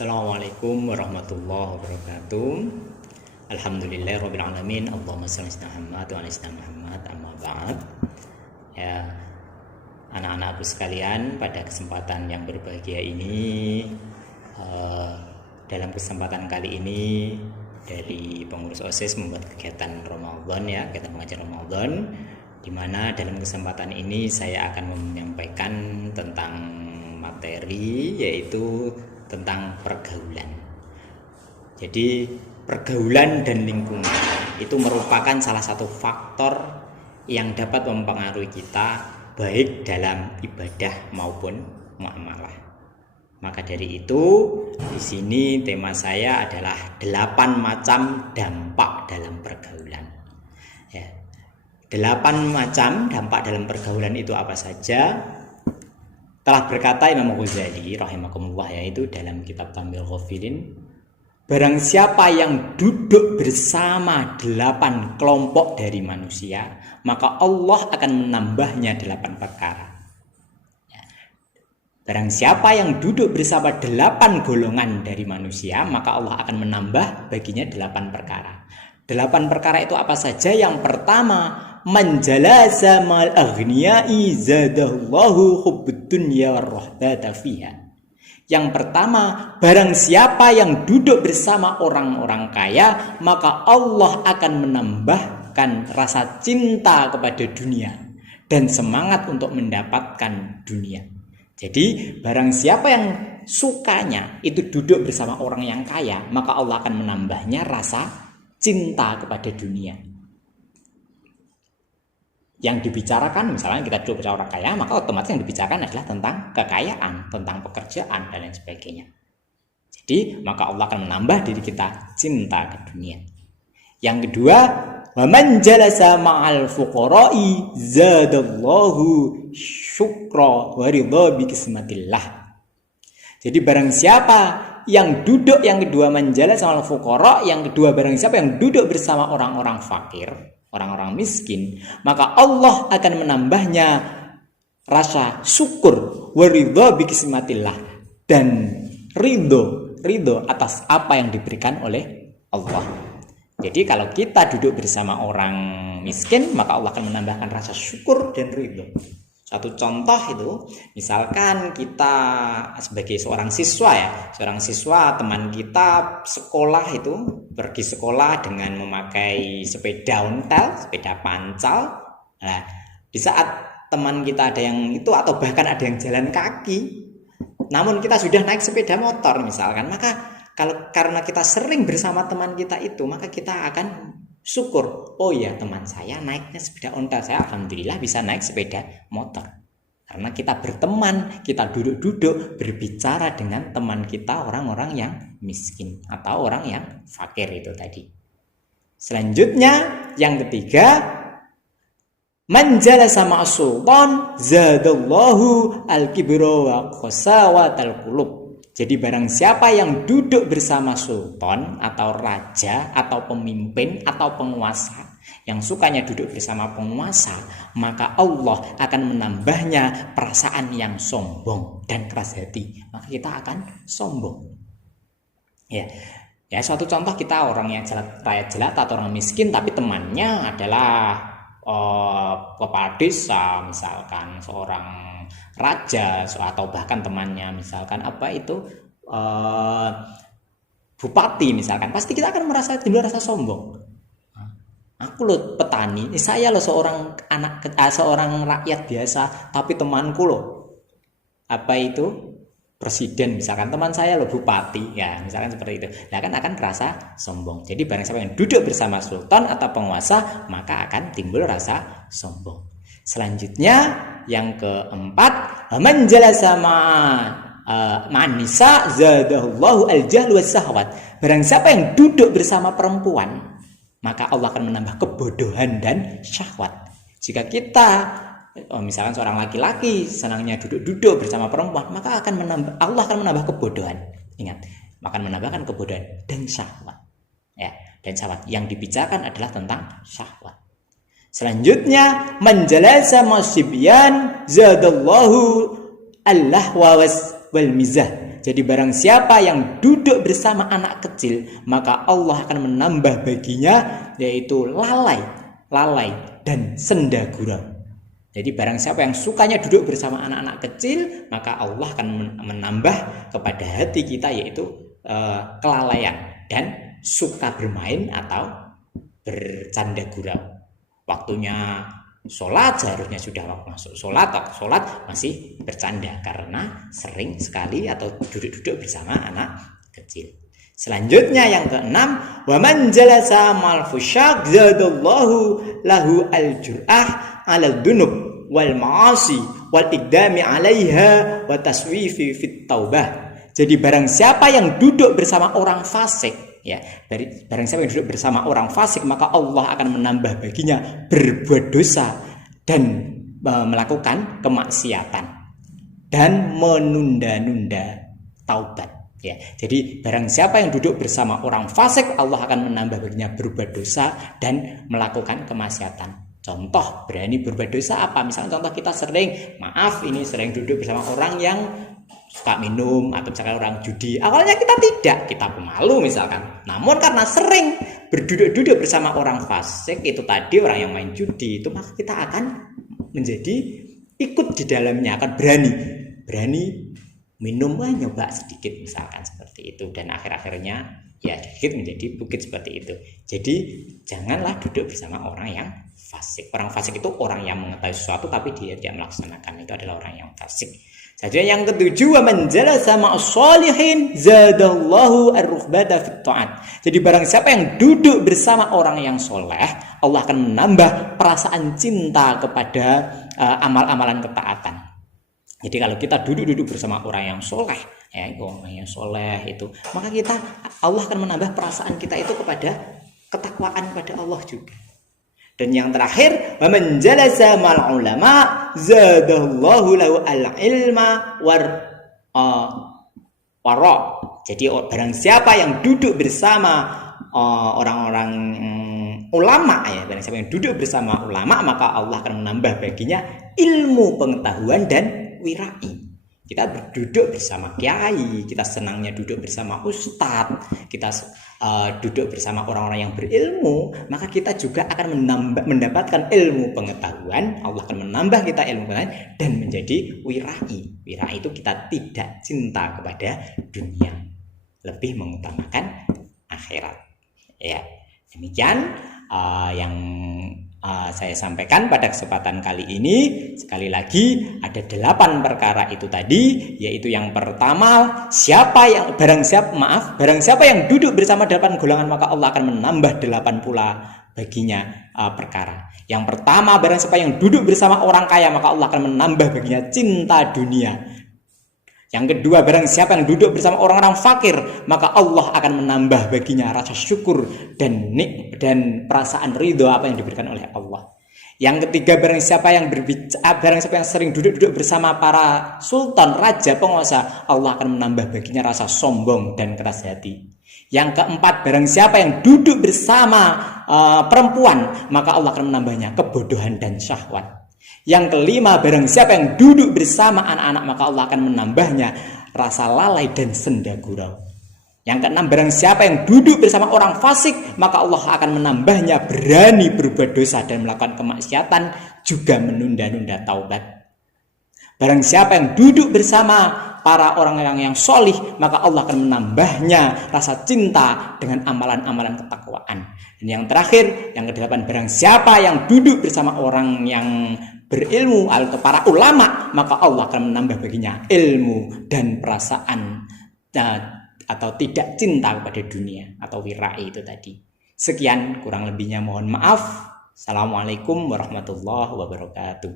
Assalamualaikum warahmatullahi wabarakatuh. Alhamdulillahirabbil alamin. Allahumma shalli ala Muhammad wa ala ali Muhammad. Amma ba'd. Ya, anak-anakku sekalian, pada kesempatan yang berbahagia ini, dalam kesempatan kali ini dari pengurus OSIS membuat kegiatan Ramadan, ya, kegiatan pengajian Ramadan, di mana dalam kesempatan ini saya akan menyampaikan tentang materi, yaitu tentang pergaulan. Jadi pergaulan dan lingkungan itu merupakan salah satu faktor yang dapat mempengaruhi kita baik dalam ibadah maupun muamalah. Maka dari itu, di sini tema saya adalah 8 macam dampak dalam pergaulan. Ya. 8 macam dampak dalam pergaulan itu apa saja? Telah berkata Imam Ghazali rahimakumullah, yaitu dalam kitab Tambil Ghafilin, barang siapa yang duduk bersama 8 kelompok dari manusia, maka Allah akan menambahnya 8 perkara. Barang siapa yang duduk bersama 8 golongan dari manusia, maka Allah akan menambah baginya 8 perkara. 8 perkara itu apa saja? Yang pertama, manjalasa mal aghniyai zadallahu hubbud dunya warahbata fiha. Yang pertama, barang siapa yang duduk bersama orang-orang kaya, maka Allah akan menambahkan rasa cinta kepada dunia dan semangat untuk mendapatkan dunia. Jadi, barang siapa yang sukanya itu duduk bersama orang yang kaya, maka Allah akan menambahnya rasa cinta kepada dunia. Yang dibicarakan, misalnya kita duduk bersama orang kaya, maka otomatis yang dibicarakan adalah tentang kekayaan, tentang pekerjaan, dan lain sebagainya. Jadi, maka Allah akan menambah diri kita cinta ke dunia. Yang kedua, wa man jalasa ma'al fuqara'i zadallahu syukra wa ridha bi kismatillah. Jadi barang siapa yang duduk, yang kedua menjalasa ma'al fuqara, yang kedua barang siapa yang duduk bersama orang-orang fakir, orang-orang miskin, maka Allah akan menambahnya rasa syukur wa ridha bi kismatillah, dan ridho atas apa yang diberikan oleh Allah. Jadi kalau kita duduk bersama orang miskin, maka Allah akan menambahkan rasa syukur dan ridho. Satu contoh itu, misalkan kita sebagai seorang siswa, ya, seorang siswa, teman kita sekolah itu pergi sekolah dengan memakai sepeda ontel, sepeda pancal. Nah, di saat teman kita ada yang itu, atau bahkan ada yang jalan kaki, namun kita sudah naik sepeda motor misalkan, maka karena kita sering bersama teman kita itu, maka kita akan syukur, oh ya, teman saya naiknya sepeda ontel, saya alhamdulillah bisa naik sepeda motor. Karena kita berteman, kita duduk-duduk berbicara dengan teman kita, orang-orang yang miskin atau orang yang fakir itu tadi. Selanjutnya, yang ketiga, man jalasa ma'a sultan zadallahu al-kibra wa qasawatal qulub. Jadi barang siapa yang duduk bersama sultan atau raja atau pemimpin atau penguasa, yang sukanya duduk bersama penguasa, maka Allah akan menambahnya perasaan yang sombong dan keras hati. Maka kita akan sombong. Ya, suatu contoh, kita orang yang rakyat jelata atau orang miskin, tapi temannya adalah kepala desa, misalkan seorang raja, atau bahkan temannya misalkan bupati misalkan, pasti kita akan timbul rasa sombong. Aku loh petani, saya loh seorang rakyat biasa, tapi temanku loh presiden, misalkan teman saya loh bupati, ya misalkan seperti itu. Nah, kan akan terasa sombong. Jadi barang siapa yang duduk bersama sultan atau penguasa, maka akan timbul rasa sombong. Selanjutnya, yang keempat, man jalasa ma'an nisa zadallahu al-jahl was-sahwat. Barang siapa yang duduk bersama perempuan, maka Allah akan menambah kebodohan dan syahwat. Jika kita misalkan seorang laki-laki senangnya duduk-duduk bersama perempuan, maka Allah akan menambah kebodohan. Ingat, akan menambahkan kebodohan dan syahwat. Ya, dan syahwat. Yang dibicarakan adalah tentang syahwat. Selanjutnya, menjalasa masibyan zadallahu Allah wal mizah. Jadi barang siapa yang duduk bersama anak kecil, maka Allah akan menambah baginya yaitu lalai dan senda gurau. Jadi barang siapa yang sukanya duduk bersama anak-anak kecil, maka Allah akan menambah kepada hati kita yaitu kelalaian dan suka bermain atau bercanda gurau. Waktunya sholat seharusnya sudah masuk sholat masih bercanda karena sering sekali atau duduk-duduk bersama anak kecil. Selanjutnya yang keenam, wa man jalasa mal fusyaq zadallahu lahu al-jur'ah 'ala dzunub wal ma'asi wal iqdami 'alaiha wa taswifi fit taubah. Jadi barang siapa yang duduk bersama orang fasik, ya, barang siapa yang duduk bersama orang fasik, maka Allah akan menambah baginya berbuat dosa dan melakukan kemaksiatan dan menunda-nunda taubat. Ya, jadi barang siapa yang duduk bersama orang fasik, Allah akan menambah baginya berbuat dosa dan melakukan kemaksiatan. Contoh berani berbuat dosa apa? Misalnya contoh kita sering duduk bersama orang yang suka minum atau misalkan orang judi. Awalnya kita pemalu misalkan. Namun karena sering berduduk-duduk bersama orang fasik itu tadi, orang yang main judi itu, maka kita akan menjadi ikut di dalamnya, akan berani minum, nyoba sedikit misalkan seperti itu, dan akhir-akhirnya ya sedikit menjadi bukit seperti itu. Jadi janganlah duduk bersama orang yang fasik. Orang fasik itu orang yang mengetahui sesuatu tapi dia tidak melaksanakan, itu adalah orang yang fasik. Saja yang ketujuh, wa man jalasa ma'as sholihin zadallahu ar-ruhbata fit ta'at. Jadi barang siapa yang duduk bersama orang yang soleh, Allah akan menambah perasaan cinta kepada amal-amalan ketaatan. Jadi kalau kita duduk bersama orang yang soleh, maka Allah akan menambah perasaan kita itu kepada ketakwaan pada Allah juga. Dan yang terakhir, wa man jalasa mal ulama zadallahu lahu al-ilma wara. Jadi barang siapa yang duduk bersama orang-orang ulama, ya, barang siapa yang duduk bersama ulama, maka Allah akan menambah baginya ilmu, pengetahuan dan wirai. Kita berduduk bersama kiai, kita senangnya duduk bersama ustadz, kita duduk bersama orang-orang yang berilmu, maka kita juga akan mendapatkan ilmu pengetahuan. Allah akan menambah kita ilmu pengetahuan dan menjadi wirai. Wirai itu kita tidak cinta kepada dunia, lebih mengutamakan akhirat. Ya, demikian yang saya sampaikan pada kesempatan kali ini. Sekali lagi, ada 8 perkara itu tadi, yaitu yang pertama, barang siapa yang duduk bersama 8 golongan, maka Allah akan menambah 8 pula baginya perkara. Yang pertama, barang siapa yang duduk bersama orang kaya, maka Allah akan menambah baginya cinta dunia. Yang kedua, barang siapa yang duduk bersama orang-orang fakir, maka Allah akan menambah baginya rasa syukur dan perasaan ridho apa yang diberikan oleh Allah. Yang ketiga, barang siapa yang sering duduk bersama para sultan, raja, penguasa, Allah akan menambah baginya rasa sombong dan keras hati. Yang keempat, barang siapa yang duduk bersama perempuan, maka Allah akan menambahnya kebodohan dan syahwat. Yang kelima, barang siapa yang duduk bersama anak-anak, maka Allah akan menambahnya rasa lalai dan senda gurau. Yang keenam, barang siapa yang duduk bersama orang fasik, maka Allah akan menambahnya berani berbuat dosa dan melakukan kemaksiatan, juga menunda-nunda taubat. Barang siapa yang duduk bersama para orang-orang yang solih, maka Allah akan menambahnya rasa cinta dengan amalan-amalan ketakwaan. Dan yang terakhir, yang ke-8, barang siapa yang duduk bersama orang yang berilmu atau para ulama, maka Allah akan menambah baginya ilmu dan perasaan atau tidak cinta kepada dunia atau wirai itu tadi. Sekian, kurang lebihnya mohon maaf. Assalamualaikum warahmatullahi wabarakatuh.